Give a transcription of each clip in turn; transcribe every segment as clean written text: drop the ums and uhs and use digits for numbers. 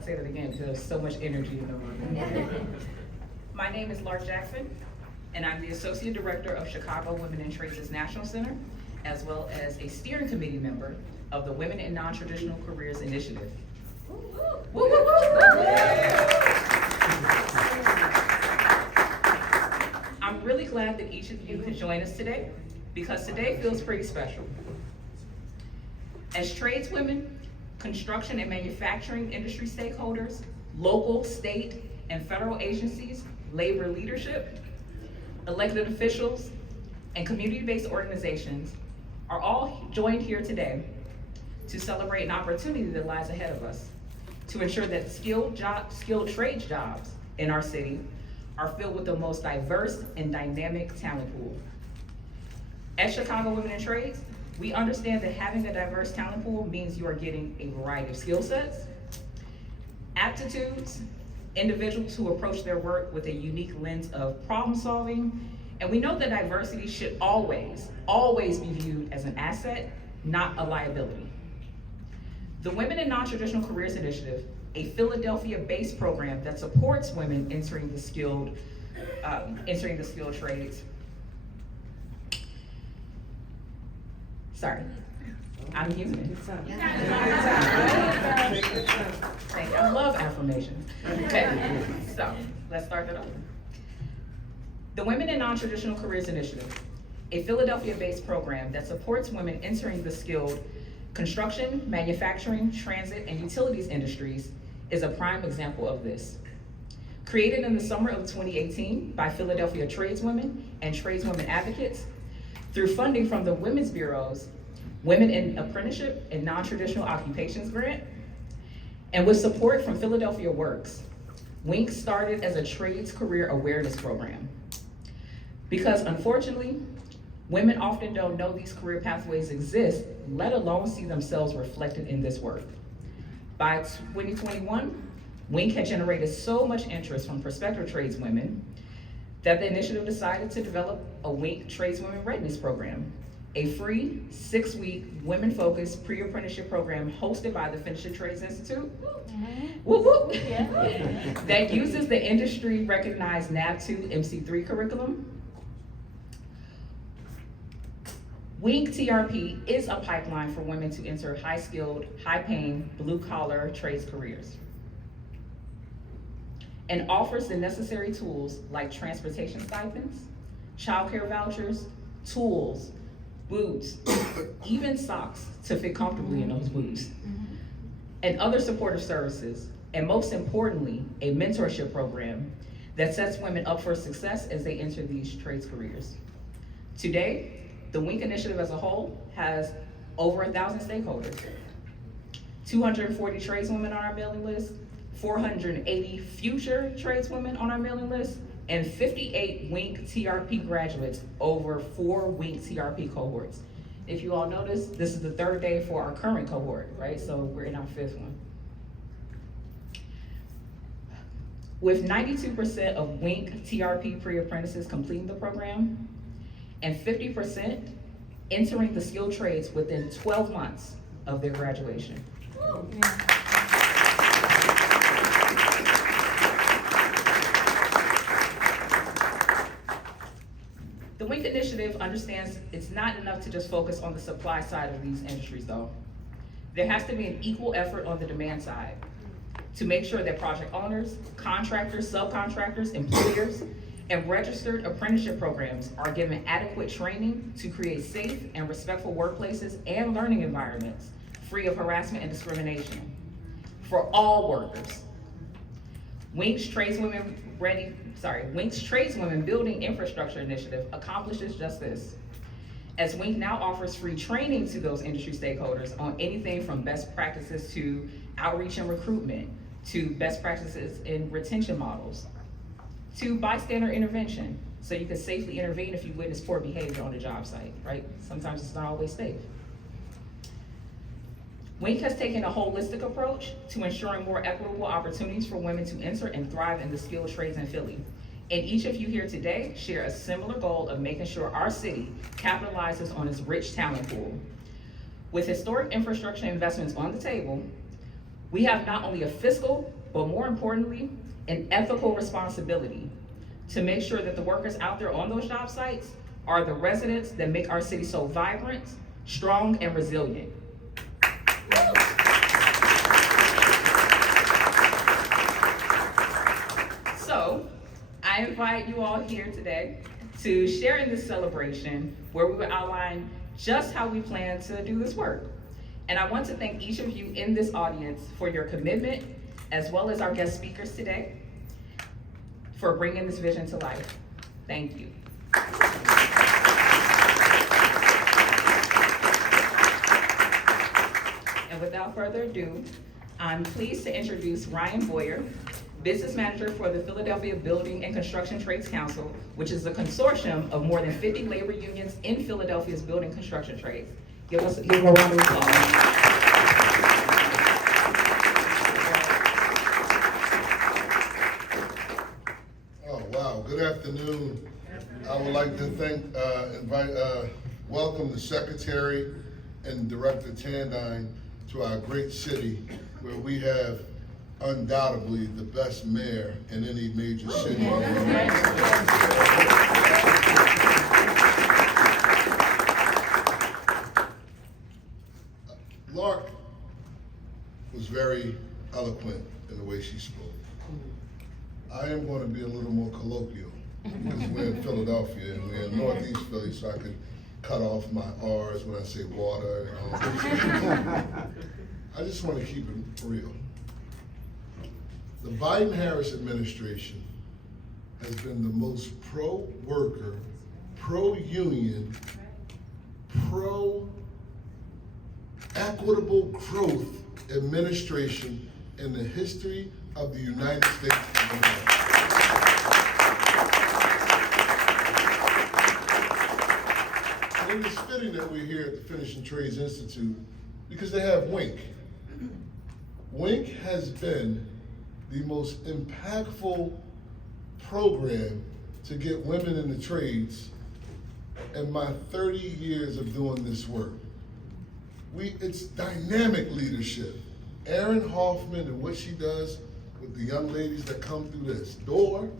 to say that again because there's so much energy in the room. My name is Lark Jackson, and I'm the Associate Director of Chicago Women in Trades' National Center, as well as a steering committee member of the Women in Non-Traditional Careers Initiative. Woo, woo, woo. I'm really glad that each of you could join us today, because today feels pretty special. As tradeswomen, construction and manufacturing industry stakeholders, local, state, and federal agencies, labor leadership, elected officials, and community-based organizations are all joined here today to celebrate an opportunity that lies ahead of us to ensure that skilled trades jobs in our city are filled with the most diverse and dynamic talent pool. At Chicago Women in Trades, we understand that having a diverse talent pool means you are getting a variety of skill sets, aptitudes, individuals who approach their work with a unique lens of problem solving, and we know that diversity should always be viewed as an asset, not a liability. The Women in Non-Traditional Careers Initiative, a Philadelphia-based program that supports women entering the skilled trades. Sorry, I'm human. Thank you. I love affirmations. Okay, so let's start it over. The Women in Non-Traditional Careers Initiative, a Philadelphia-based program that supports women entering the skilled construction, manufacturing, transit, and utilities industries, is a prime example of this. Created in the summer of 2018 by Philadelphia tradeswomen and tradeswomen advocates, through funding from the Women's Bureau's Women in Apprenticeship and Non-Traditional Occupations Grant, and with support from Philadelphia Works, WINK started as a trades career awareness program. Because unfortunately, women often don't know these career pathways exist, let alone see themselves reflected in this work. By 2021, WINK had generated so much interest from prospective tradeswomen that the initiative decided to develop a WINK Tradeswomen Readiness Program, a free 6-week women-focused pre-apprenticeship program hosted by the Finish Your Trades Institute, whoop, whoop, that uses the industry-recognized NAV2 MC3 curriculum. WINK TRP is a pipeline for women to enter high-skilled, high-paying, blue-collar trades careers, and offers the necessary tools like transportation stipends, childcare vouchers, tools, boots, even socks to fit comfortably in those boots, and other supportive services, and most importantly, a mentorship program that sets women up for success as they enter these trades careers. Today, the WINK initiative as a whole has over 1,000 stakeholders, 240 tradeswomen on our mailing list, 480 future tradeswomen on our mailing list, and 58 WINK TRP graduates over 4 WINK TRP cohorts. If you all notice, this is the 3rd day for our current cohort, right? So we're in our 5th one. With 92% of WINK TRP pre-apprentices completing the program, and 50% entering the skilled trades within 12 months of their graduation. The WINK initiative understands it's not enough to just focus on the supply side of these industries though. There has to be an equal effort on the demand side to make sure that project owners, contractors, subcontractors, employers, and registered apprenticeship programs are given adequate training to create safe and respectful workplaces and learning environments free of harassment and discrimination for all workers. WINK's Tradeswomen Building Infrastructure Initiative accomplishes just this, as WINK now offers free training to those industry stakeholders on anything from best practices to outreach and recruitment, to best practices in retention models, to bystander intervention, so you can safely intervene if you witness poor behavior on a job site, right? Sometimes it's not always safe. WINK has taken a holistic approach to ensuring more equitable opportunities for women to enter and thrive in the skilled trades in Philly. And each of you here today share a similar goal of making sure our city capitalizes on its rich talent pool. With historic infrastructure investments on the table, We have not only a fiscal, but more importantly, an ethical responsibility to make sure that the workers out there on those job sites are the residents that make our city so vibrant, strong, and resilient. So, I invite you all here today to share in this celebration where we will outline just how we plan to do this work. And I want to thank each of you in this audience for your commitment, as well as our guest speakers today, for bringing this vision to life. Thank you. And without further ado, I'm pleased to introduce Ryan Boyer, Business Manager for the Philadelphia Building and Construction Trades Council, which is a consortium of more than 50 labor unions in Philadelphia's building construction trades. Give him a round of applause. Oh, wow. Good afternoon. I would like to welcome the Secretary and Director Tandine to our great city, where we have undoubtedly the best mayor in any major city in the United States. Lark was very eloquent in the way she spoke. I am going to be a little more colloquial because we're in Philadelphia and we're in Northeast Philly, so I can cut off my R's when I say water and all that. I just want to keep it real. The Biden-Harris administration has been the most pro-worker, pro-union, pro-equitable growth administration in the history of the United States of America. And it is fitting that we're here at the Finishing Trades Institute because they have WINK. WINK has been the most impactful program to get women in the trades in my 30 years of doing this work. It's dynamic leadership. Erin Hoffman and what she does with the young ladies that come through this door,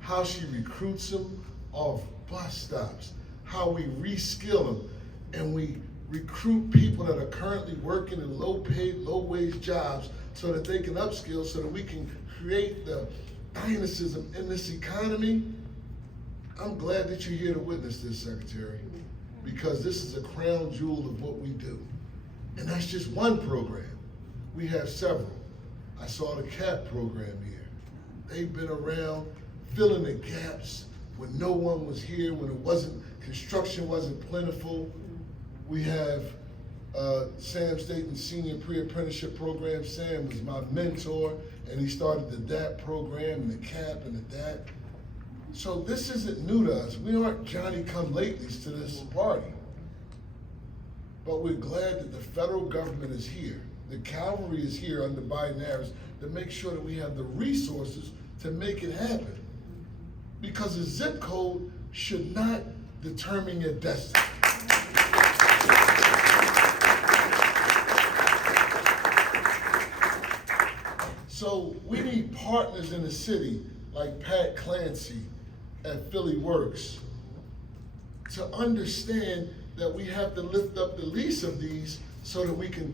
how she recruits them off bus stops, how we reskill them, and we recruit people that are currently working in low-paid, low-wage jobs so that they can upskill, so that we can create the dynamism in this economy. I'm glad that you're here to witness this, Secretary, because this is a crown jewel of what we do. And that's just one program. We have several. I saw the CAP program here. They've been around filling the gaps when no one was here, when construction wasn't plentiful. We have Sam Staten's senior pre-apprenticeship program. Sam was my mentor, and he started the DAP program and the CAP and the DAP. So this isn't new to us. We aren't Johnny-come-latelys to this party. But we're glad that the federal government is here. The cavalry is here under Biden-Harris to make sure that we have the resources to make it happen. Because a zip code should not determine your destiny. So we need partners in the city like Pat Clancy at Philly Works to understand that we have to lift up the lease of these so that we can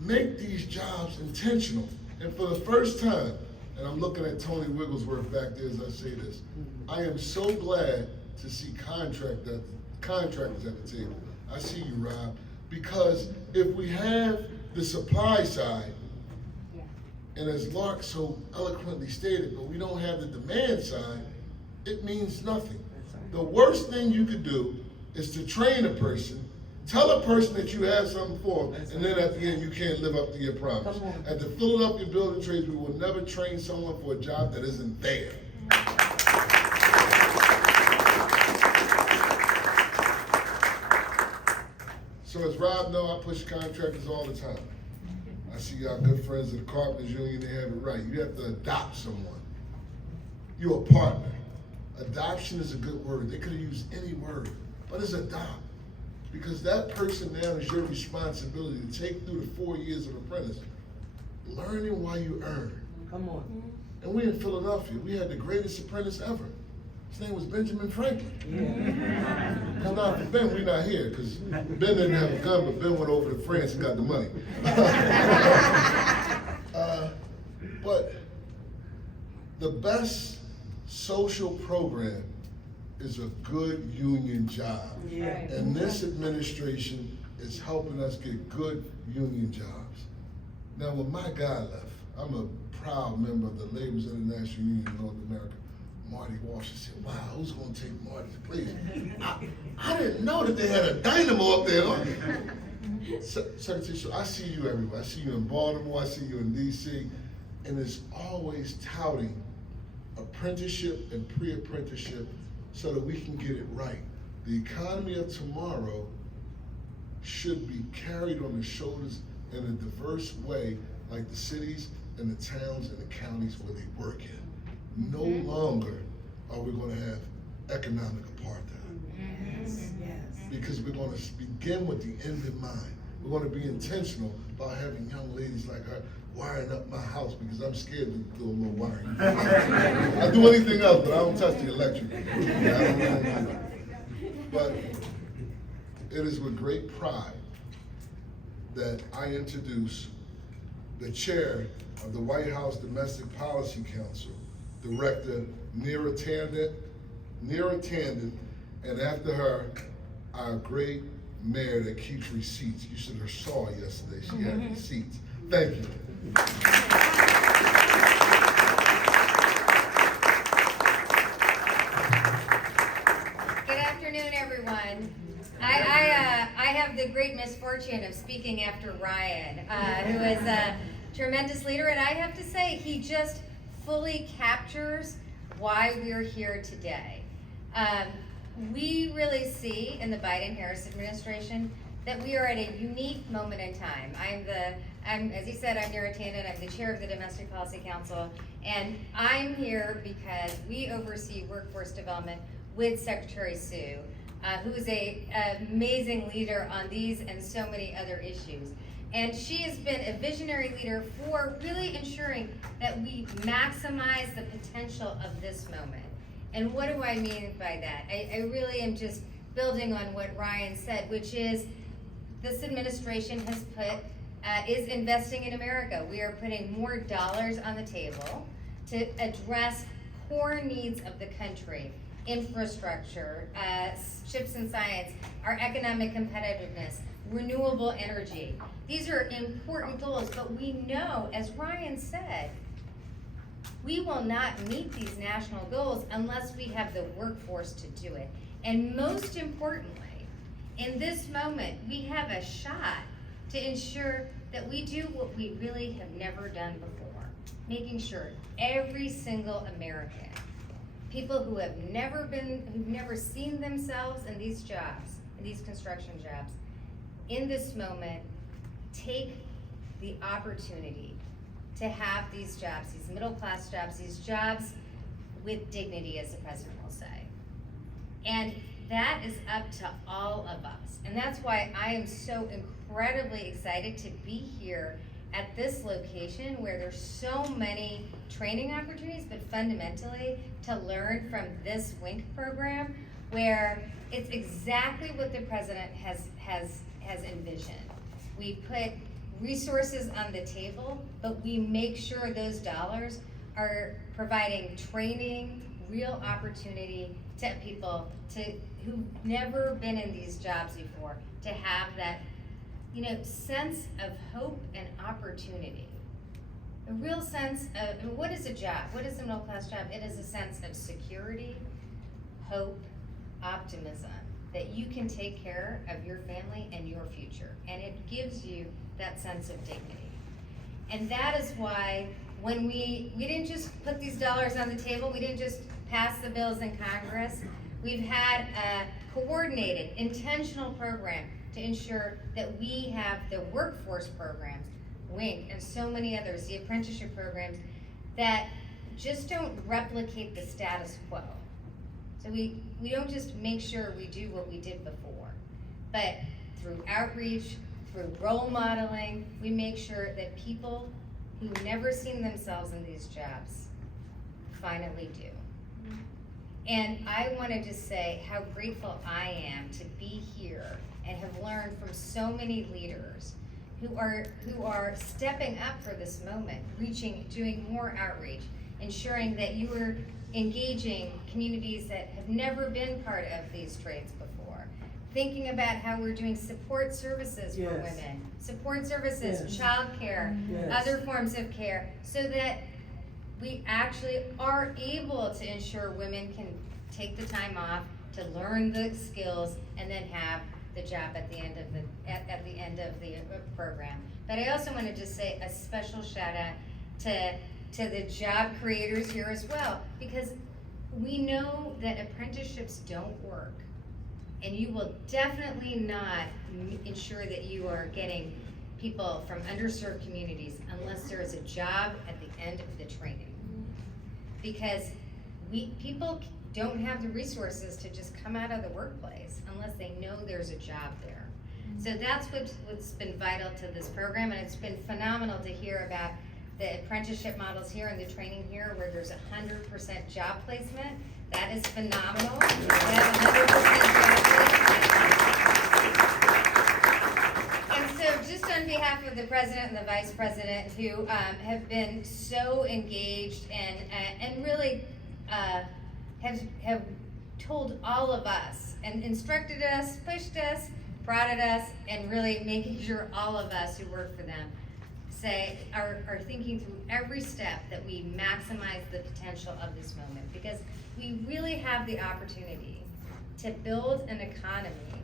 make these jobs intentional. And for the first time, and I'm looking at Tony Wigglesworth back there as I say this, I am so glad to see contractors at the table. I see you, Rob, because if we have the supply side, and as Lark so eloquently stated, but we don't have the demand side, it means nothing. The worst thing you could do is to train a person, tell a person that you have something for them, and then at the end you can't live up to your promise. At the Philadelphia Building Trades, we will never train someone for a job that isn't there. So as Rob knows, I push contractors all the time. I see our good friends at the Carpenters Union, they have it right. You have to adopt someone. You're a partner. Adoption is a good word. They could have used any word, but it's adopt. Because that person now is your responsibility to take through the 4 years of apprentice learning while you earn. Come on. And we in Philadelphia, we had the greatest apprentice ever. His name was Benjamin Franklin. Yeah. Now for Ben, we're not here, because Ben didn't have a gun, but Ben went over to France and got the money. But the best social program is a good union job. Yeah. And this administration is helping us get good union jobs. Now, when my guy left, I'm a proud member of the Laborers International Union in North America. Marty Walsh said, wow, who's gonna take Marty's place? I didn't know that they had a dynamo up there. Secretary, so I see you everywhere. I see you in Baltimore, I see you in DC, and it's always touting apprenticeship and pre-apprenticeship so that we can get it right. The economy of tomorrow should be carried on the shoulders in a diverse way, like the cities and the towns and the counties where they work in. No longer are we going to have economic apartheid. Yes. Yes. Because we're going to begin with the end in mind. We're going to be intentional about having young ladies like her wiring up my house because I'm scared to do a little wiring. I'll do anything else, but I don't touch the electric. But it is with great pride that I introduce the chair of the White House Domestic Policy Council, Director Neera Tandon, and after her, our great mayor that keeps receipts. You should have saw her yesterday. She had receipts. Thank you. Good afternoon, everyone. I have the great misfortune of speaking after Ryan, who is a tremendous leader, and I have to say, he just fully captures why we're here today. We really see in the Biden-Harris administration that we are at a unique moment in time. As he said, I'm Neera Tandon, I'm the chair of the Domestic Policy Council, and I'm here because we oversee workforce development with Secretary Sue, who is an amazing leader on these and so many other issues. And she has been a visionary leader for really ensuring that we maximize the potential of this moment. And what do I mean by that? I really am just building on what Ryan said, which is this administration has is investing in America. We are putting more dollars on the table to address core needs of the country: infrastructure, ships and science, our economic competitiveness, renewable energy. These are important goals, but we know, as Ryan said, we will not meet these national goals unless we have the workforce to do it. And most importantly, in this moment, we have a shot to ensure that we do what we really have never done before, making sure every single American, people who have who've never seen themselves in these jobs, in these construction jobs, in this moment, take the opportunity to have these jobs, these middle-class jobs, these jobs with dignity, as the president will say. And that is up to all of us. And that's why I am so incredibly excited to be here at this location where there's so many training opportunities, but fundamentally to learn from this WINK program, where it's exactly what the president has envisioned. We put resources on the table, but we make sure those dollars are providing training, real opportunity to people who've never been in these jobs before, to have that, sense of hope and opportunity. A real sense of, what is a job? What is a middle-class job? It is a sense of security, hope, optimism, that you can take care of your family and your future. And it gives you that sense of dignity. And that is why when we didn't just put these dollars on the table, we didn't just pass the bills in Congress. We've had a coordinated, intentional program to ensure that we have the workforce programs, WINK, and so many others, the apprenticeship programs, that just don't replicate the status quo. So we don't just make sure we do what we did before, but through outreach, through role modeling, we make sure that people who never seen themselves in these jobs finally do. And I want to just say how grateful I am to be here and have learned from so many leaders who are stepping up for this moment, doing more outreach, ensuring that you are engaging communities that have never been part of these trades before, thinking about how we're doing support services for Yes. women, support services, Yes. childcare, Yes. other forms of care, so that we actually are able to ensure women can take the time off to learn the skills and then have the job at the end of the program. But I also want to just say a special shout out to the job creators here as well, because we know that apprenticeships don't work, and you will definitely not ensure that you are getting people from underserved communities unless there is a job at the end of the training. Because people don't have the resources to just come out of the workplace unless they know there's a job there. So that's what's been vital to this program, and it's been phenomenal to hear about the apprenticeship models here and the training here where there's 100% job placement. That is phenomenal. We have 100% job placement. And so just on behalf of the president and the vice president who have been so engaged and really have told all of us and instructed us, pushed us, prodded us, and really making sure all of us who work for them are thinking through every step that we maximize the potential of this moment, because we really have the opportunity to build an economy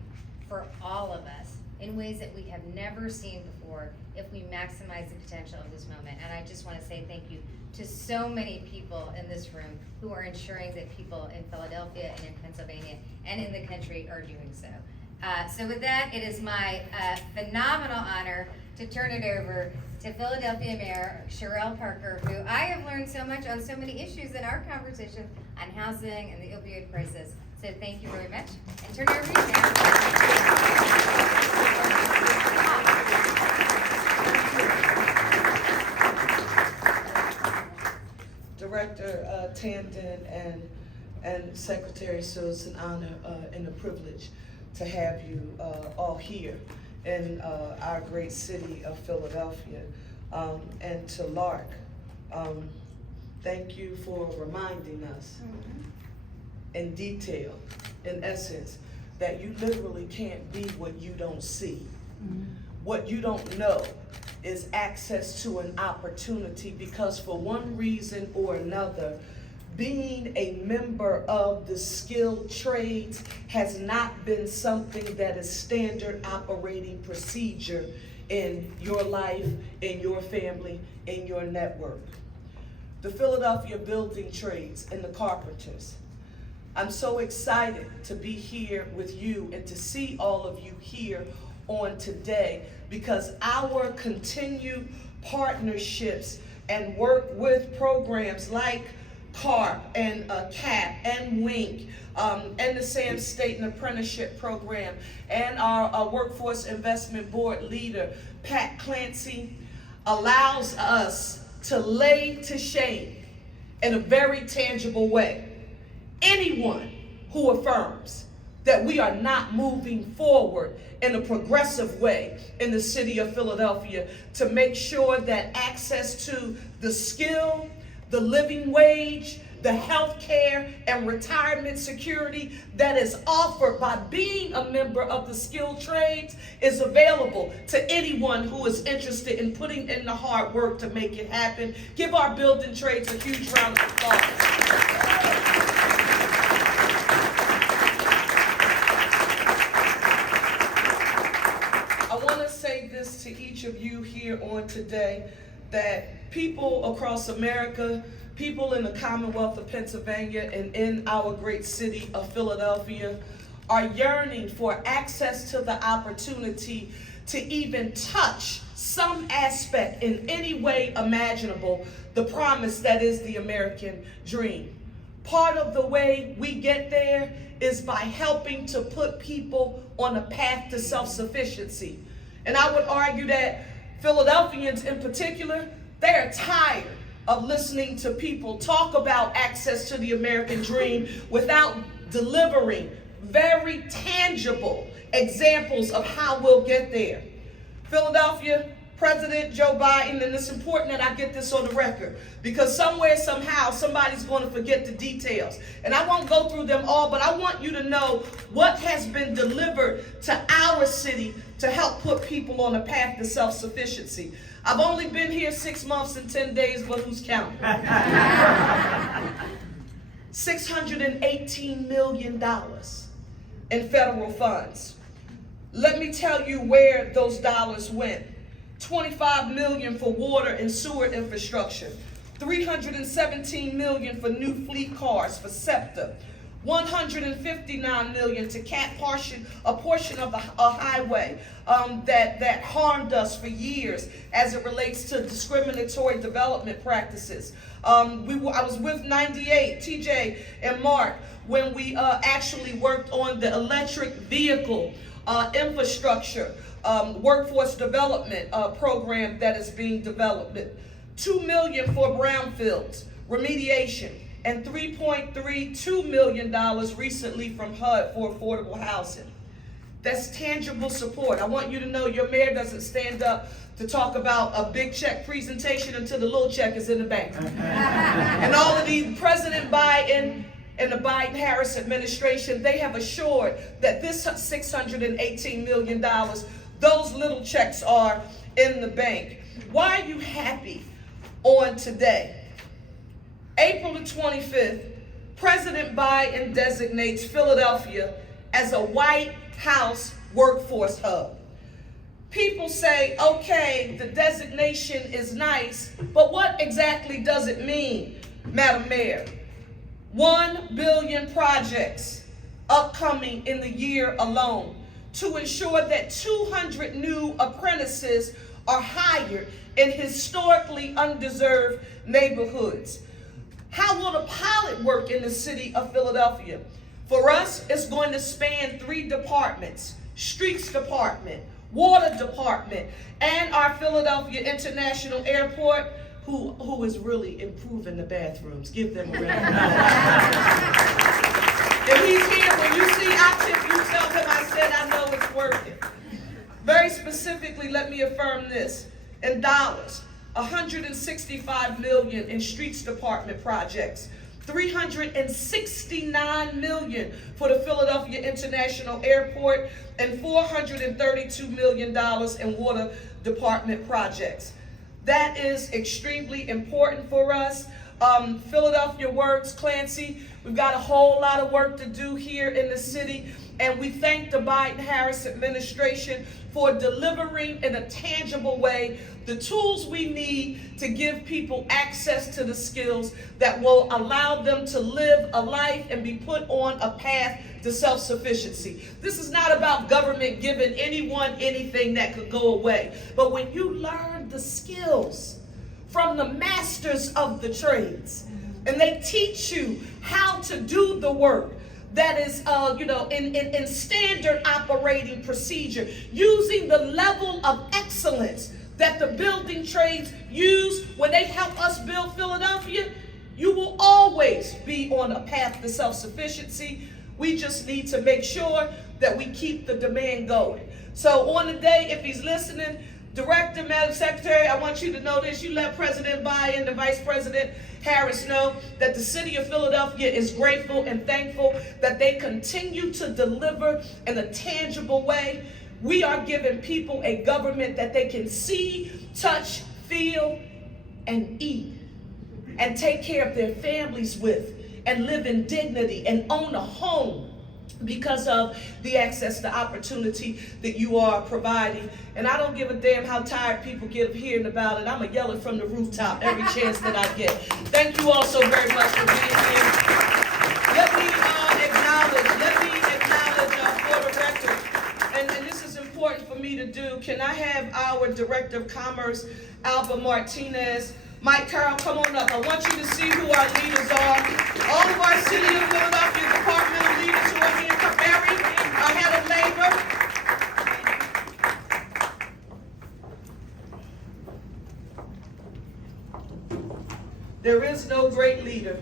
for all of us in ways that we have never seen before if we maximize the potential of this moment. And I just want to say thank you to so many people in this room who are ensuring that people in Philadelphia and in Pennsylvania and in the country are doing so. So with that, it is my phenomenal honor to turn it over to Philadelphia Mayor Sherelle Parker, who I have learned so much on so many issues in our conversations on housing and the opioid crisis. So thank you very much, and turn it over to you, Mayor. Director Tandon and Secretary, so it's an honor and a privilege to have you all here in our great city of Philadelphia. And to Lark, thank you for reminding us in detail, in essence, that you literally can't be what you don't see. What you don't know is access to an opportunity, because for one reason or another, being a member of the skilled trades has not been something that is standard operating procedure in your life, in your family, in your network. The Philadelphia building trades and the carpenters. I'm so excited to be here with you and to see all of you here on today, because our continued partnerships and work with programs like CARP and CAP and WINK and the Sam Staten Apprenticeship Program and our Workforce Investment Board leader, Pat Clancy, allows us to lay to shame in a very tangible way anyone who affirms that we are not moving forward in a progressive way in the city of Philadelphia to make sure that access to the skill, the living wage, the health care, and retirement security that is offered by being a member of the skilled trades is available to anyone who is interested in putting in the hard work to make it happen. Give our building trades a huge round of applause. To each of you here on today, that people across America, people in the Commonwealth of Pennsylvania and in our great city of Philadelphia are yearning for access to the opportunity to even touch some aspect in any way imaginable, the promise that is the American dream. Part of the way we get there is by helping to put people on a path to self-sufficiency. And I would argue that Philadelphians in particular, They're tired of listening to people talk about access to the American dream without delivering very tangible examples of how we'll get there. Philadelphia, President Joe Biden, and it's important that I get this on the record because somewhere, somehow, somebody's going to forget the details. And I won't go through them all, but I want you to know what has been delivered to our city to help put people on a path to self-sufficiency. I've only been here 6 months and 10 days, but who's counting? $618 million in federal funds. Let me tell you where those dollars went. $25 million for water and sewer infrastructure. $317 million for new fleet cars for SEPTA. $159 million to cap a portion of the highway that harmed us for years as it relates to discriminatory development practices. I was with 98, TJ and Mark, when we actually worked on the electric vehicle infrastructure workforce development program that is being developed. $2 million for brownfields remediation, and $3.32 million recently from HUD for affordable housing. That's tangible support. I want you to know your mayor doesn't stand up to talk about a big check presentation until the little check is in the bank. And all of these, President Biden and the Biden-Harris administration, they have assured that this $618 million, those little checks are in the bank. Why are you happy on today? April the 25th, President Biden designates Philadelphia as a White House workforce hub. People say, okay, the designation is nice, but what exactly does it mean, Madam Mayor? 1 billion projects upcoming in the year alone to ensure that 200 new apprentices are hired in historically undeserved neighborhoods. How will the pilot work in the city of Philadelphia? For us, it's going to span 3 departments: streets department, water department, and our Philadelphia International Airport, who is really improving the bathrooms. Give them a round of applause. If he's here, when you see Octave, you tell him I said I know it's working. Very specifically, let me affirm this. In dollars, $165 million in streets department projects, $369 million for the Philadelphia International Airport, and $432 million in water department projects. That is extremely important for us. Philadelphia Works, Clancy, we've got a whole lot of work to do here in the city, and we thank the Biden-Harris administration for delivering in a tangible way the tools we need to give people access to the skills that will allow them to live a life and be put on a path to self-sufficiency. This is not about government giving anyone anything that could go away. But when you learn the skills from the masters of the trades, and they teach you how to do the work that is, in standard operating procedure, using the level of excellence that the building trades use when they help us build Philadelphia, you will always be on a path to self-sufficiency. We just need to make sure that we keep the demand going. So on the day, if he's listening, Director, Madam Secretary, I want you to know this. You let President Biden and Vice President Harris know that the city of Philadelphia is grateful and thankful that they continue to deliver in a tangible way. We are giving people a government that they can see, touch, feel, and eat, and take care of their families with, and live in dignity and own a home because of the access to opportunity that you are providing. And I don't give a damn how tired people get of hearing about it. I'm going to yell it from the rooftop every chance that I get. Thank you all so very much for being here. Let me acknowledge for the record, and this is important for me to do. Can I have our Director of Commerce, Alba Martinez? Mike Carroll, come on up. I want you to see who our leaders are. All of our City of Philadelphia departmental leaders who are here. Mary, our head of labor. There is no great leader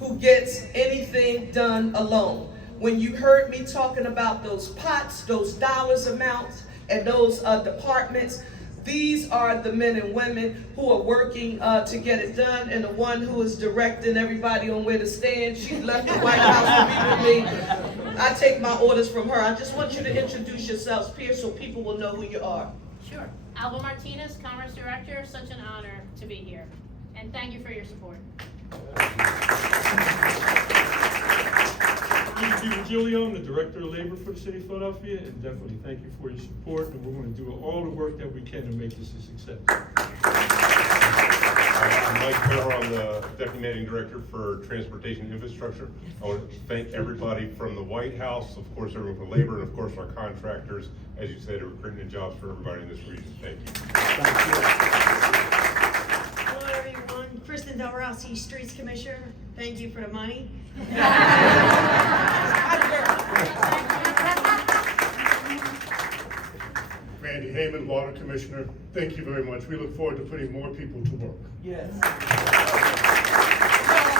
who gets anything done alone. When you heard me talking about those pots, those dollars amounts, and those departments, these are the men and women who are working to get it done, and the one who is directing everybody on where to stand. She left the White House to be with me. I take my orders from her. I just want you to introduce yourselves, Pierce, so people will know who you are. Sure. Alba Martinez, Commerce Director. Such an honor to be here. And thank you for your support. I'm Stephen Giglio, I'm the Director of Labor for the City of Philadelphia, and definitely thank you for your support, and we're going to do all the work that we can to make this a success. I'm Mike Miller, I'm the Deputy Managing Director for Transportation Infrastructure. I want to thank everybody from the White House, of course everyone for labor, and of course our contractors, as you said, are creating jobs for everybody in this region. Thank you. Hello everyone, Kristen Del Rossi, Streets Commissioner. Thank you for the money. Randy Heyman, Water Commissioner. Thank you very much. We look forward to putting more people to work. Yes.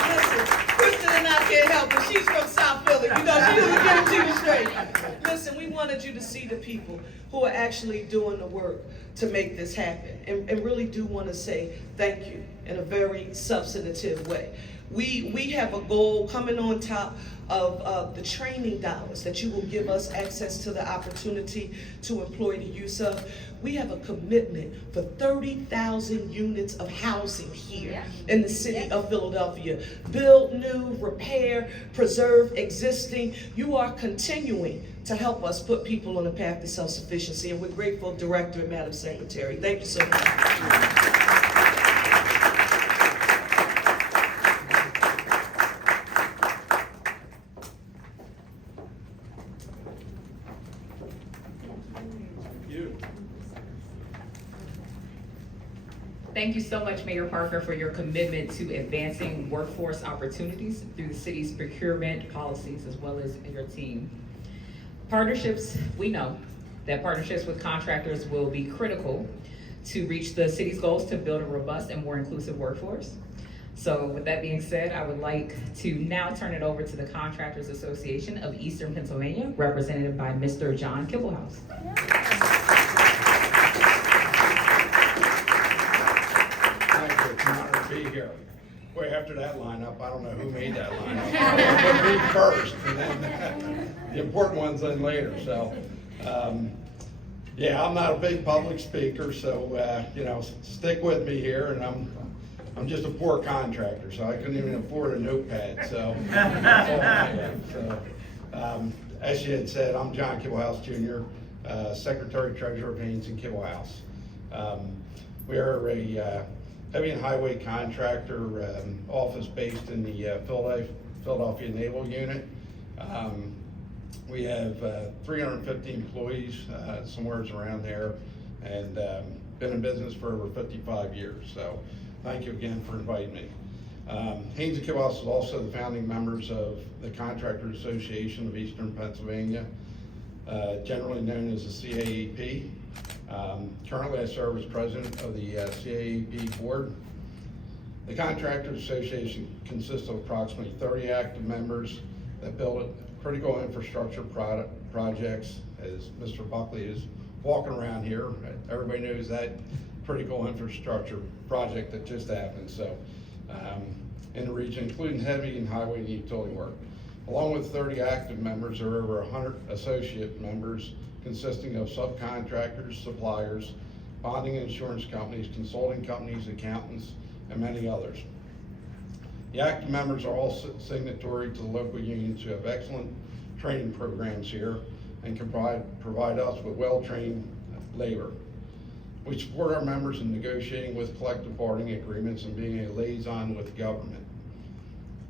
Listen, Kristen and I can't help it. She's from South Philly. You know, she doesn't give it to you straight. Listen, we wanted you to see the people who are actually doing the work to make this happen, and really do want to say thank you in a very substantive way. We have a goal coming on top of the training dollars that you will give us access to the opportunity to employ the use of. We have a commitment for 30,000 units of housing here in the city of Philadelphia. Build new, repair, preserve existing. You are continuing to help us put people on a path to self-sufficiency, and we're grateful, Director and Madam Secretary. Thank you so much. Thank you so much, Mayor Parker, for your commitment to advancing workforce opportunities through the city's procurement policies, as well as your team. Partnerships, we know that partnerships with contractors will be critical to reach the city's goals to build a robust and more inclusive workforce. So with that being said, I would like to now turn it over to the Contractors Association of Eastern Pennsylvania, represented by Mr. John Kibblehouse. Be here. Boy, after that lineup, I don't know who made that lineup. Put me first, and then the important ones in later. So, yeah, I'm not a big public speaker, so you know, stick with me here. And I'm just a poor contractor, so I couldn't even afford a notepad. So, as she had said, I'm John Kibblehouse Jr., Secretary Treasurer of Haynes and Kibblehouse. We are a heavy and highway contractor, office based in the Philadelphia Naval Unit. We have 350 employees, somewhere around there, and been in business for over 55 years. So thank you again for inviting me. Haynes and Kibblehouse is also the founding members of the Contractors Association of Eastern Pennsylvania, generally known as the CAEP. Currently I serve as president of the CAEP board. The Contractors Association consists of approximately 30 active members that build critical infrastructure projects. As Mr. Buckley is walking around here, everybody knows that critical infrastructure project that just happened. So in the region, including heavy and highway and utility work. Along with 30 active members, there are over 100 associate members consisting of subcontractors, suppliers, bonding and insurance companies, consulting companies, accountants, and many others. The active members are all signatory to the local unions who have excellent training programs here and can provide us with well-trained labor. We support our members in negotiating with collective bargaining agreements and being a liaison with government.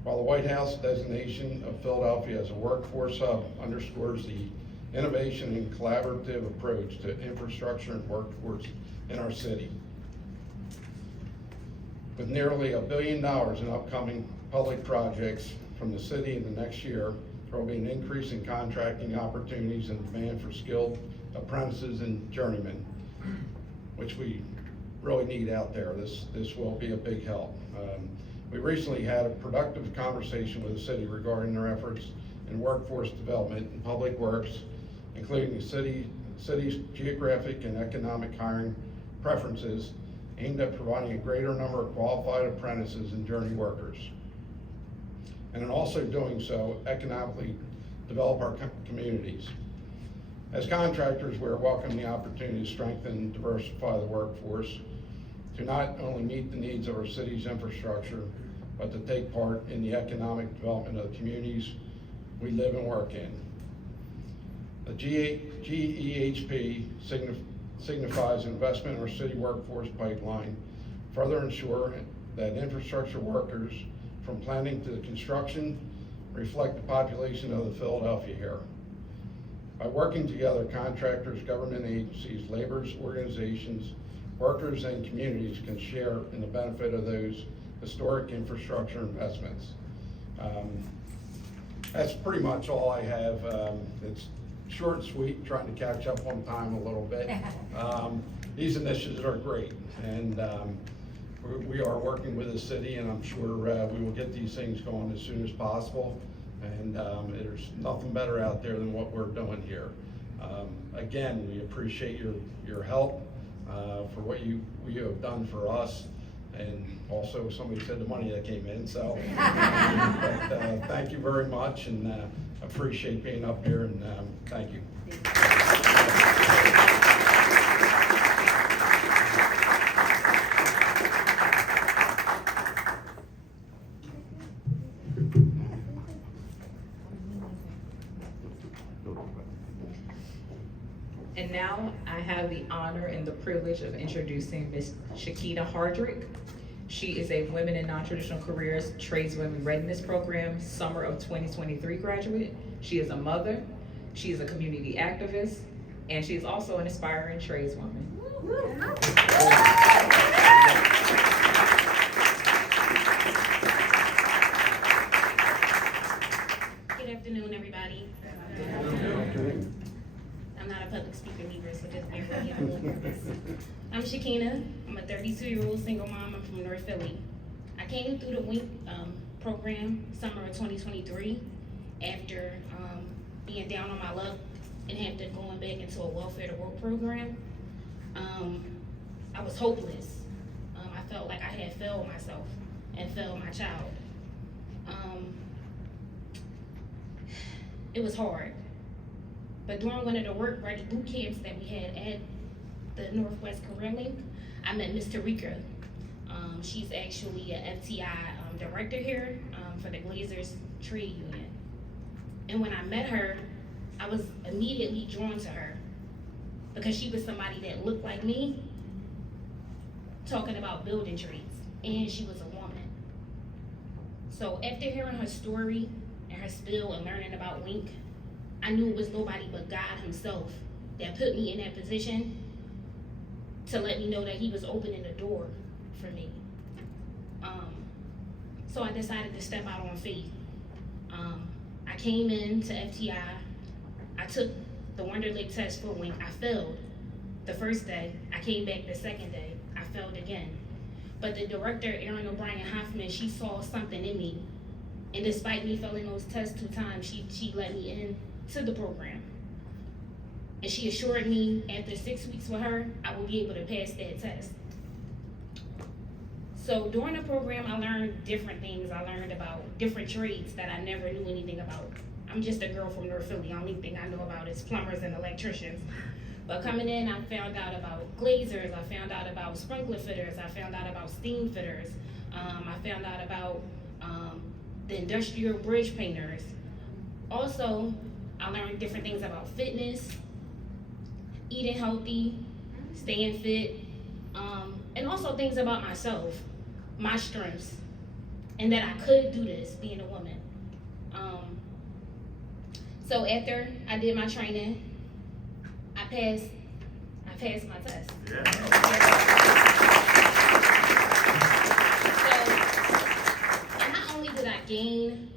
While the White House designation of Philadelphia as a workforce hub underscores the innovation and collaborative approach to infrastructure and workforce in our city. With nearly $1 billion in upcoming public projects from the city in the next year, there will be an increase in contracting opportunities and demand for skilled apprentices and journeymen, which we really need out there. This will be a big help. We recently had a productive conversation with the city regarding their efforts in workforce development and public works, including the city's geographic and economic hiring preferences aimed at providing a greater number of qualified apprentices and journey workers. And in also doing so, economically develop our communities. As contractors, we are welcoming the opportunity to strengthen and diversify the workforce to not only meet the needs of our city's infrastructure, but to take part in the economic development of the communities we live and work in. The GEHP signifies investment in our city workforce pipeline, further ensure that infrastructure workers from planning to the construction reflect the population of the Philadelphia here. By working together, contractors, government agencies, labor organizations, workers, and communities can share in the benefit of those historic infrastructure investments. That's pretty much all I have. It's short and sweet, trying to catch up on time a little bit. These initiatives are great, and we are working with the city, and I'm sure we will get these things going as soon as possible. And there's nothing better out there than what we're doing here. Again, we appreciate your help for what you have done for us, and also somebody said the money that came in. So, but, thank you very much, and appreciate being up here, and thank you. And now I have the honor and the privilege of introducing Ms. Shakita Hardrick. She is a Women in Non-Traditional Careers Tradeswomen Readiness Program Summer of 2023 graduate. She is a mother, she is a community activist, and she is also an aspiring tradeswoman. Good afternoon, everybody. I'm not a public speaker either, so just bear with me. I'm a little nervous. I'm Shakina. I'm a 32-year-old single mom. I'm from North Philly. I came through the WINK program summer of 2023 after being down on my luck and after going back into a welfare to work program. I was hopeless. I felt like I had failed myself and failed my child. It was hard. But during one of the work ready boot camps that we had at the Northwest Career Link, I met Ms. Tarika. She's actually a FTI director here for the Glazers Trade Union. And when I met her, I was immediately drawn to her because she was somebody that looked like me, talking about building trades, and she was a woman. So after hearing her story and her spill and learning about WINK, I knew it was nobody but God himself that put me in that position to let me know that he was opening the door for me. So I decided to step out on faith. I came into FTI, I took the Wonder Lake test for WINK. I failed the first day. I came back the second day. I failed again. But the director, Erin O'Brien Hoffman, she saw something in me. And despite me failing those tests 2 times, she let me in to the program. And she assured me after 6 weeks with her, I will be able to pass that test. So during the program, I learned different things. I learned about different trades that I never knew anything about. I'm just a girl from North Philly. The only thing I know about is plumbers and electricians. But coming in, I found out about glazers. I found out about sprinkler fitters. I found out about steam fitters. I found out about the industrial bridge painters. Also, I learned different things about fitness, eating healthy, staying fit, and also things about myself, my strengths, and that I could do this being a woman. So after I did my training, I passed my test. Yeah. So, and not only did I gain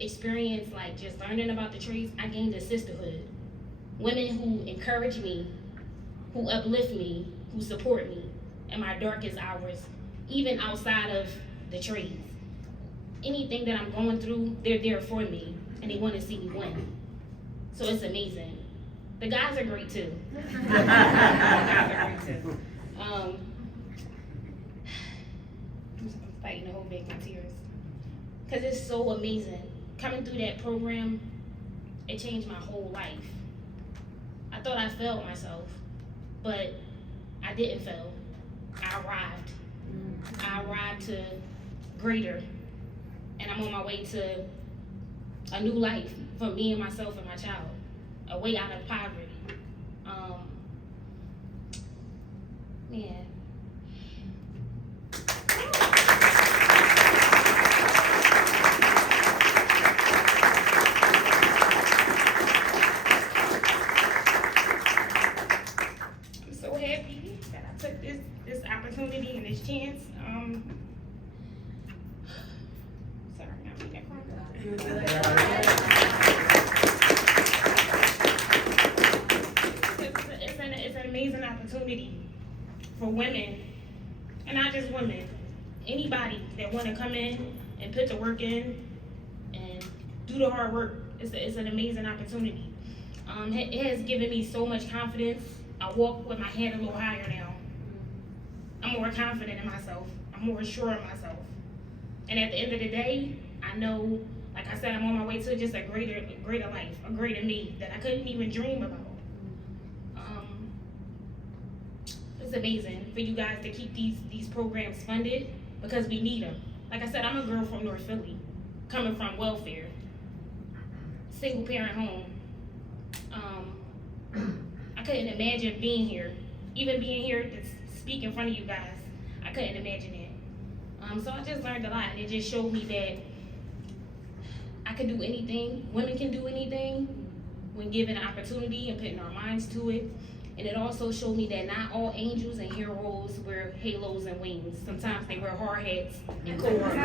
experience, like just learning about the trades, I gained a sisterhood. Women who encourage me, who uplift me, who support me in my darkest hours, even outside of the trades. Anything that I'm going through, they're there for me, and they want to see me win. So it's amazing. The guys are great too. The guys are great too. I'm fighting to hold back my tears. Cause it's so amazing. Coming through that program, it changed my whole life. I thought I failed myself, but I didn't fail. I arrived. I arrived to greater, and I'm on my way to a new life for me and myself and my child, a way out of poverty. Man. I'm so happy that I took this opportunity and this chance. Sorry, not me that It's an amazing opportunity for women, and not just women, anybody that want to come in and put the work in and do the hard work. It's an amazing opportunity. It has given me so much confidence. I walk with my head a little higher now. I'm more confident in myself. I'm more sure of myself. And at the end of the day, I know, like I said, I'm on my way to just a greater life, a greater me that I couldn't even dream about. It's amazing for you guys to keep these programs funded because we need them. Like I said, I'm a girl from North Philly, coming from welfare, single parent home. I couldn't imagine being here, even being here to speak in front of you guys. I couldn't imagine it. So I just learned a lot, and it just showed me that I can do anything. Women can do anything when given an opportunity and putting our minds to it. And it also showed me that not all angels and heroes wear halos and wings. Sometimes they wear hard hats and cold work.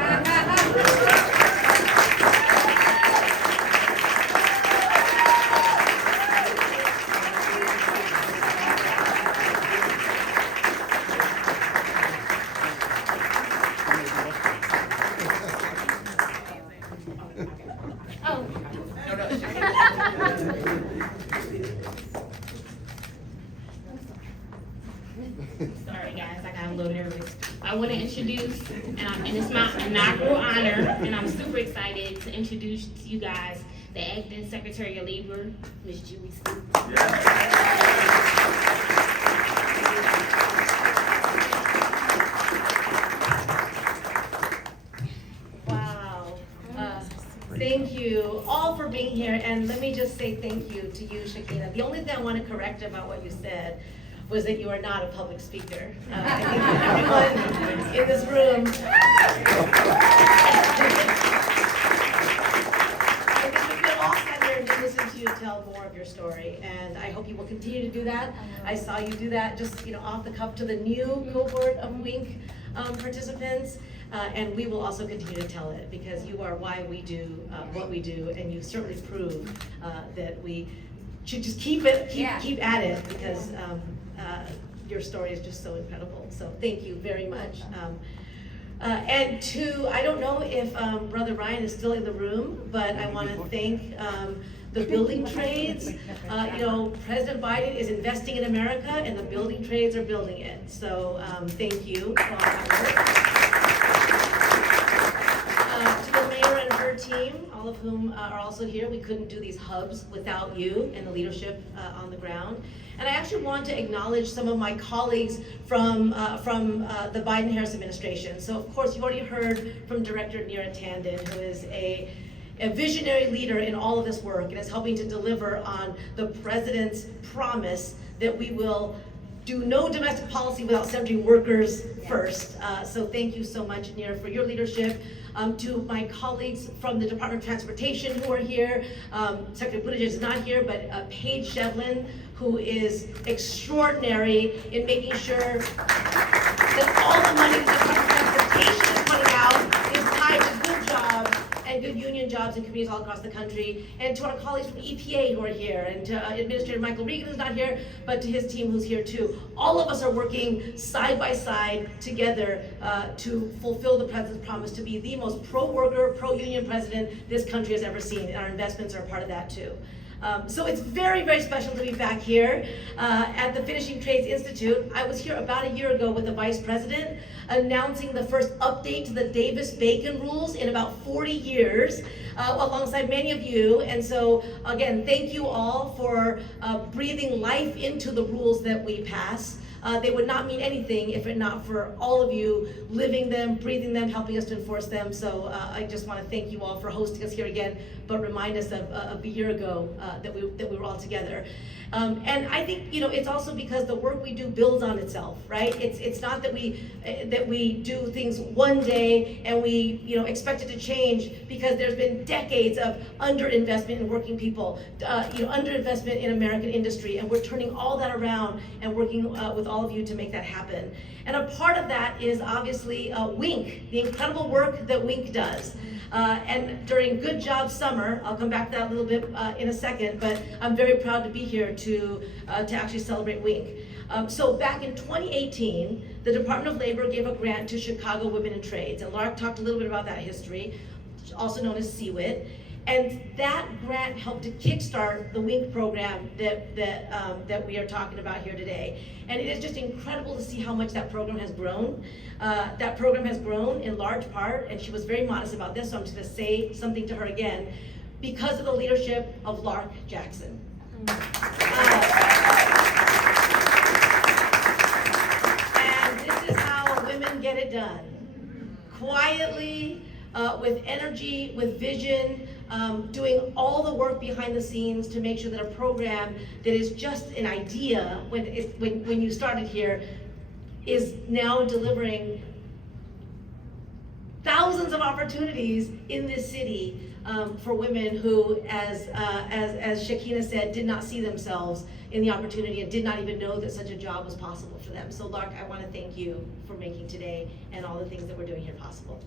Sorry guys, I got a little nervous. I want to introduce, and it's my inaugural honor, and I'm super excited to introduce to you guys the Acting Secretary of Labor, Ms. Julie Snoop. Wow. Thank you all for being here, and let me just say thank you to you, Shakina. The only thing I want to correct about what you said was that you are not a public speaker. I think everyone in this room, I think we could all sit here and listen to you tell more of your story, and I hope you will continue to do that. I saw you do that just off the cuff to the new cohort of WINK participants. And we will also continue to tell it because you are why we do what we do, and you certainly prove that we should just keep at it because your story is just so incredible. So thank you very much. And I don't know if Brother Ryan is still in the room, but I want to thank the building trades. President Biden is investing in America, and the building trades are building it. So thank you for all that work. To the mayor and her team, all of whom are also here. We couldn't do these hubs without you and the leadership on the ground. And I actually want to acknowledge some of my colleagues from the Biden-Harris administration. So of course, you've already heard from Director Neera Tanden, who is a visionary leader in all of this work and is helping to deliver on the president's promise that we will do no domestic policy without centering workers first. So thank you so much, Neera, for your leadership. To my colleagues from the Department of Transportation who are here, Secretary Buttigieg is not here, but Paige Shevlin, who is extraordinary in making sure that all the money the Department of Transportation is putting out is tied to good jobs and good union jobs jobs in communities all across the country, and to our colleagues from EPA who are here, and to Administrator Michael Regan, who's not here, but to his team who's here too. All of us are working side by side together to fulfill the president's promise to be the most pro-worker, pro-union president this country has ever seen, and our investments are a part of that too. So it's very, very special to be back here at the Finishing Trades Institute. I was here about a year ago with the Vice President announcing the first update to the Davis-Bacon rules in about 40 years, alongside many of you. And so, again, thank you all for breathing life into the rules that we pass. They would not mean anything if it not for all of you living them, breathing them, helping us to enforce them. So I just want to thank you all for hosting us here again, but remind us of a year ago that we were all together. And I think, you know, it's also because the work we do builds on itself, right? It's not that we do things one day and we, you know, expect it to change, because there's been decades of underinvestment in working people, you know, underinvestment in American industry, and we're turning all that around and working with all of you to make that happen. And a part of that is obviously WINK, the incredible work that WINK does. And during Good Job Summer, I'll come back to that a little bit in a second, but I'm very proud to be here to actually celebrate WINK. So back in 2018, the Department of Labor gave a grant to Chicago Women in Trades, and Lark talked a little bit about that history, also known as CWIT. And that grant helped to kickstart the WINK program that we are talking about here today. And it is just incredible to see how much that program has grown. That program has grown in large part, and she was very modest about this, so I'm just gonna say something to her again, because of the leadership of Lark Jackson. And this is how women get it done. Quietly, with energy, with vision, doing all the work behind the scenes to make sure that a program that is just an idea when you started here is now delivering thousands of opportunities in this city for women who, as Shakina said, did not see themselves in the opportunity and did not even know that such a job was possible for them. So Lark, I want to thank you for making today and all the things that we're doing here possible.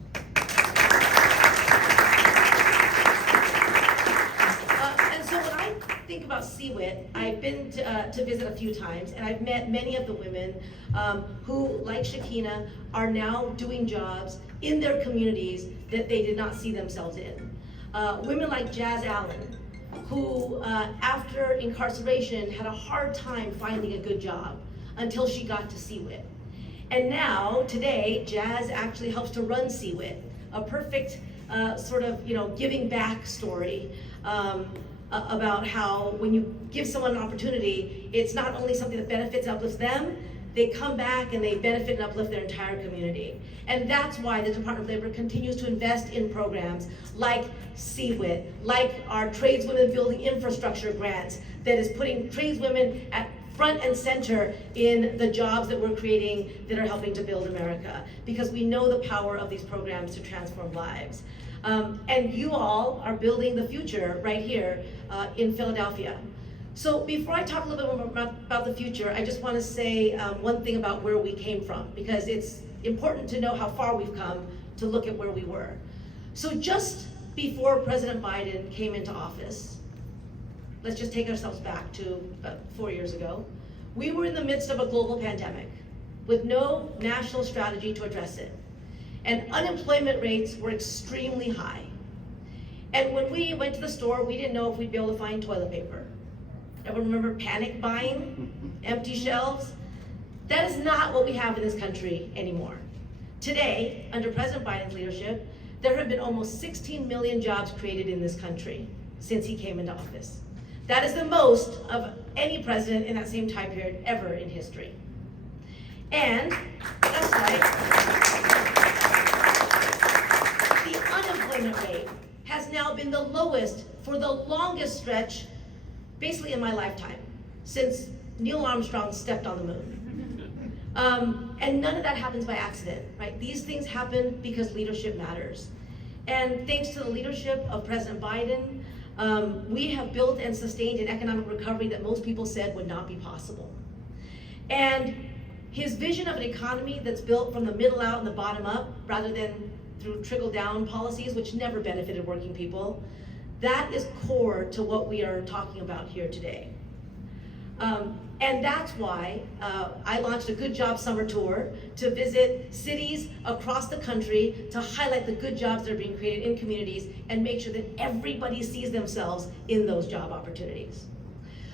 So when I think about CWIT, I've been to visit a few times, and I've met many of the women who, like Shakina, are now doing jobs in their communities that they did not see themselves in. Women like Jazz Allen, who after incarceration had a hard time finding a good job until she got to CWIT. And now, today, Jazz actually helps to run CWIT, a perfect sort of, you know, giving back story. About how when you give someone an opportunity, it's not only something that benefits and uplifts them, they come back and they benefit and uplift their entire community. And that's why the Department of Labor continues to invest in programs like CWIT, like our Tradeswomen Building Infrastructure grants, that is putting tradeswomen at front and center in the jobs that we're creating that are helping to build America, because we know the power of these programs to transform lives. And you all are building the future right here in Philadelphia. So before I talk a little bit more about the future, I just want to say one thing about where we came from, because it's important to know how far we've come to look at where we were. So just before President Biden came into office, let's just take ourselves back to about 4 years ago, we were in the midst of a global pandemic with no national strategy to address it. And unemployment rates were extremely high. And when we went to the store, we didn't know if we'd be able to find toilet paper. Everyone remember panic buying, empty shelves? That is not what we have in this country anymore. Today, under President Biden's leadership, there have been almost 16 million jobs created in this country since he came into office. That is the most of any president in that same time period ever in history. And, that's right, the unemployment rate has now been the lowest for the longest stretch, basically in my lifetime, since Neil Armstrong stepped on the moon. And none of that happens by accident, right? These things happen because leadership matters. And thanks to the leadership of President Biden, we have built and sustained an economic recovery that most people said would not be possible. And his vision of an economy that's built from the middle out and the bottom up, rather than through trickle-down policies, which never benefited working people. That is core to what we are talking about here today. And that's why I launched a Good Jobs Summer Tour to visit cities across the country to highlight the good jobs that are being created in communities and make sure that everybody sees themselves in those job opportunities.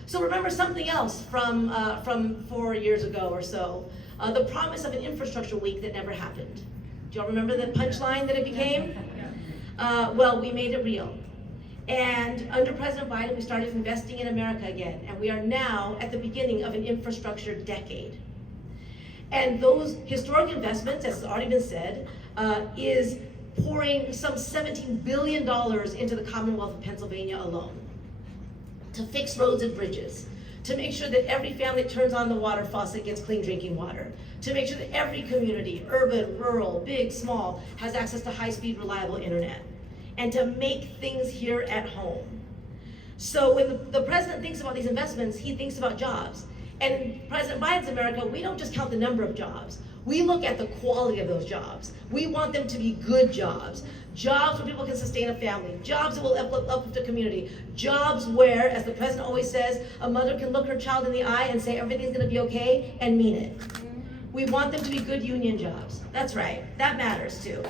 So remember something else from 4 years ago or so, the promise of an infrastructure week that never happened. Do y'all remember the punchline that it became? Well, we made it real. And under President Biden, we started investing in America again, and we are now at the beginning of an infrastructure decade. And those historic investments, as has already been said, is pouring some $17 billion into the Commonwealth of Pennsylvania alone to fix roads and bridges, to make sure that every family that turns on the water faucet gets clean drinking water, to make sure that every community, urban, rural, big, small, has access to high-speed, reliable internet, and to make things here at home. So when the president thinks about these investments, he thinks about jobs. And in President Biden's America, we don't just count the number of jobs. We look at the quality of those jobs. We want them to be good jobs. Jobs where people can sustain a family. Jobs that will uplift the community. Jobs where, as the president always says, a mother can look her child in the eye and say everything's gonna be okay and mean it. We want them to be good union jobs. That's right, that matters too.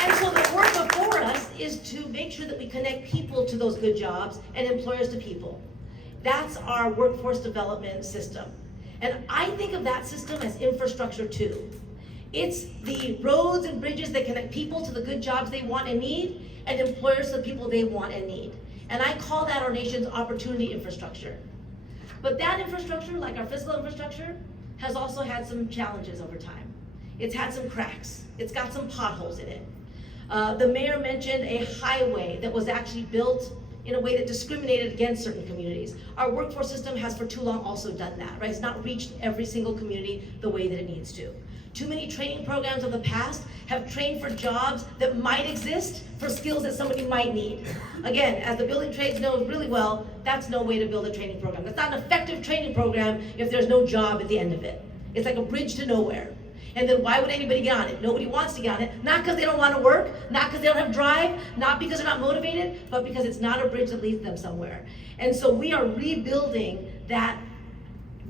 And so the work before us is to make sure that we connect people to those good jobs and employers to people. That's our workforce development system. And I think of that system as infrastructure too. It's the roads and bridges that connect people to the good jobs they want and need, and employers to the people they want and need. And I call that our nation's opportunity infrastructure. But that infrastructure, like our physical infrastructure, has also had some challenges over time. It's had some cracks. It's got some potholes in it. The mayor mentioned a highway that was actually built in a way that discriminated against certain communities. Our workforce system has for too long also done that, right? It's not reached every single community the way that it needs to. Too many training programs of the past have trained for jobs that might exist for skills that somebody might need. Again, as the building trades know really well, that's no way to build a training program. That's not an effective training program if there's no job at the end of it. It's like a bridge to nowhere. And then why would anybody get on it? Nobody wants to get on it, not because they don't want to work, not because they don't have drive, not because they're not motivated, but because it's not a bridge that leads them somewhere. And so we are rebuilding that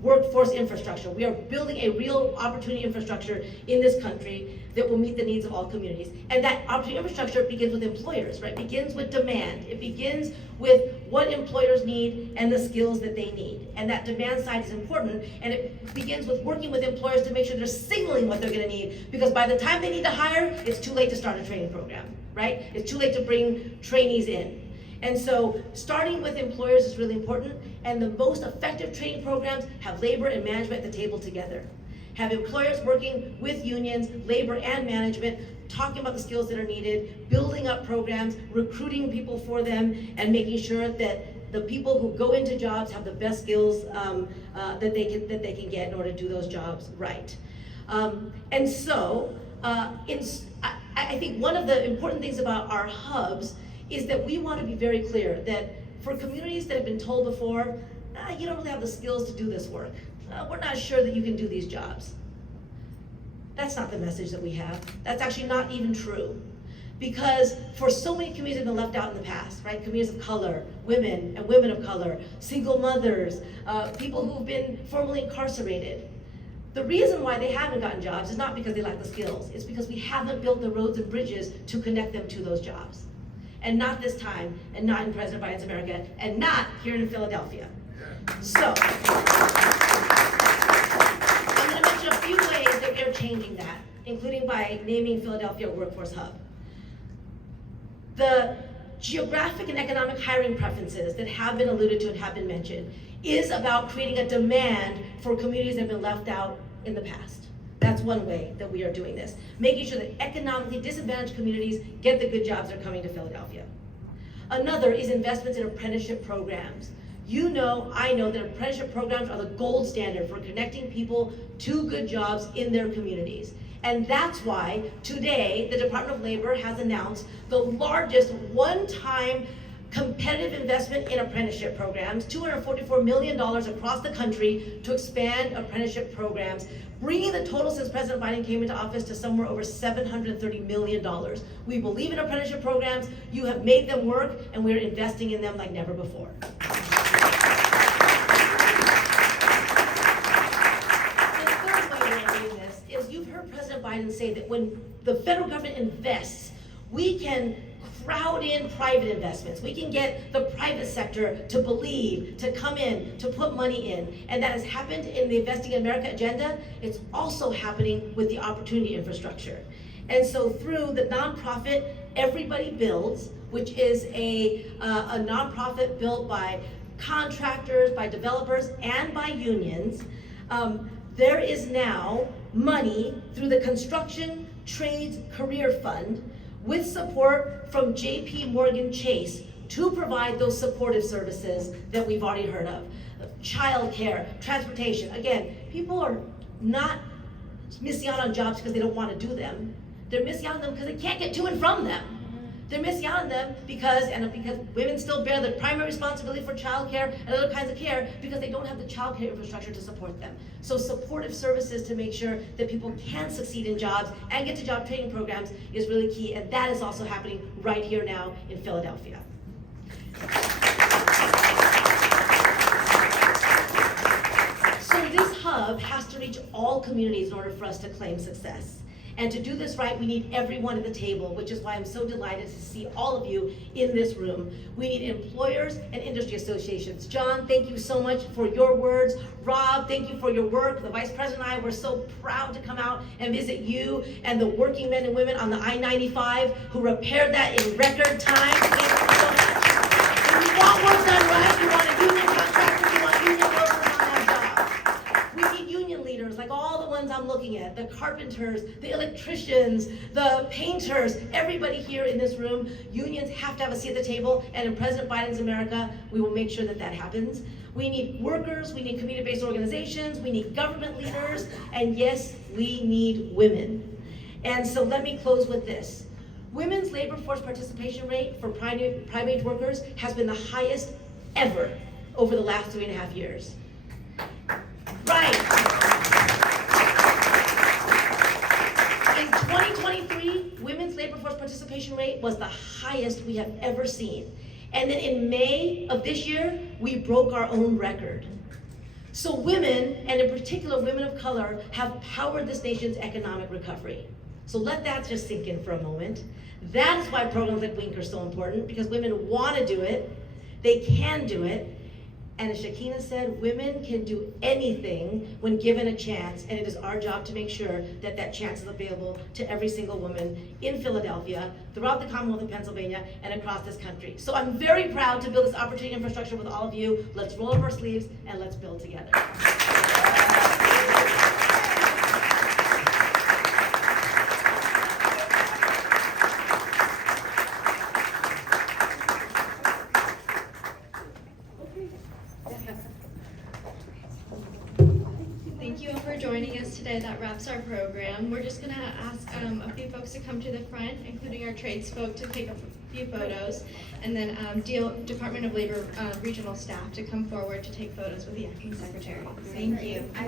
workforce infrastructure. We are building a real opportunity infrastructure in this country that will meet the needs of all communities. And that opportunity infrastructure begins with employers, right? It begins with demand. It begins with what employers need and the skills that they need. And that demand side is important, and it begins with working with employers to make sure they're signaling what they're gonna need, because by the time they need to hire, it's too late to start a training program, right? It's too late to bring trainees in. And so starting with employers is really important, and the most effective training programs have labor and management at the table together. Have employers working with unions, labor and management, talking about the skills that are needed, building up programs, recruiting people for them, and making sure that the people who go into jobs have the best skills that they can get in order to do those jobs right. And so I think one of the important things about our hubs is that we want to be very clear that for communities that have been told before, you don't really have the skills to do this work. We're not sure that you can do these jobs. That's not the message that we have. That's actually not even true. Because for so many communities that have been left out in the past, right? Communities of color, women and women of color, single mothers, people who've been formerly incarcerated. The reason why they haven't gotten jobs is not because they lack the skills. It's because we haven't built the roads and bridges to connect them to those jobs. And not this time, and not in President Biden's America, and not here in Philadelphia. So, I'm gonna mention a few ways that we're changing that, including by naming Philadelphia a workforce hub. The geographic and economic hiring preferences that have been alluded to and have been mentioned is about creating a demand for communities that have been left out in the past. That's one way that we are doing this, making sure that economically disadvantaged communities get the good jobs that are coming to Philadelphia. Another is investments in apprenticeship programs. You know, I know that apprenticeship programs are the gold standard for connecting people to good jobs in their communities. And that's why today the Department of Labor has announced the largest one-time competitive investment in apprenticeship programs, $244 million across the country to expand apprenticeship programs, bringing the total since President Biden came into office to somewhere over $730 million. We believe in apprenticeship programs. You have made them work, and we're investing in them like never before. The third way we're doing this is you've heard President Biden say that when the federal government invests, we can crowd in private investments. We can get the private sector to believe, to come in, to put money in. And that has happened in the Investing in America agenda. It's also happening with the opportunity infrastructure. And so through the nonprofit Everybody Builds, which is a nonprofit built by contractors, by developers, and by unions, there is now money through the Construction Trades Career Fund with support from JP Morgan Chase to provide those supportive services that we've already heard of. Childcare, transportation. Again, people are not missing out on jobs because they don't want to do them. They're missing out on them because they can't get to and from them. They're missing out on them because women still bear the primary responsibility for childcare and other kinds of care because they don't have the childcare infrastructure to support them. So supportive services to make sure that people can succeed in jobs and get to job training programs is really key, and that is also happening right here now in Philadelphia. So this hub has to reach all communities in order for us to claim success. And to do this right, we need everyone at the table, which is why I'm so delighted to see all of you in this room. We need employers and industry associations. John, thank you so much for your words. Rob, thank you for your work. The Vice President and I were so proud to come out and visit you and the working men and women on the I-95 who repaired that in record time. Thank you so much. If you want work done right, you want a union contractor, you want union workers on that job. We need union leaders like all the ones I'm looking at, the carpenters, the electricians, the painters, everybody here in this room. Unions have to have a seat at the table, and in President Biden's America, we will make sure that that happens. We need workers, we need community-based organizations, we need government leaders, and yes, we need women. And so let me close with this. Women's labor force participation rate for prime-age workers has been the highest ever over the last 3.5 years. Right. In 2023, women's labor force participation rate was the highest we have ever seen. And then in May of this year, we broke our own record. So women, and in particular women of color, have powered this nation's economic recovery. So let that just sink in for a moment. That is why programs like WINK are so important, because women want to do it, they can do it, and as Shakina said, women can do anything when given a chance, and it is our job to make sure that that chance is available to every single woman in Philadelphia, throughout the Commonwealth of Pennsylvania, and across this country. So I'm very proud to build this opportunity infrastructure with all of you. Let's roll up our sleeves and let's build together. Thank you all for joining us today. That wraps our program. We're just going to ask a few folks to come to the front, including our trades folk, to take a few photos, and then Department of Labor regional staff to come forward to take photos with the acting secretary. Thank you.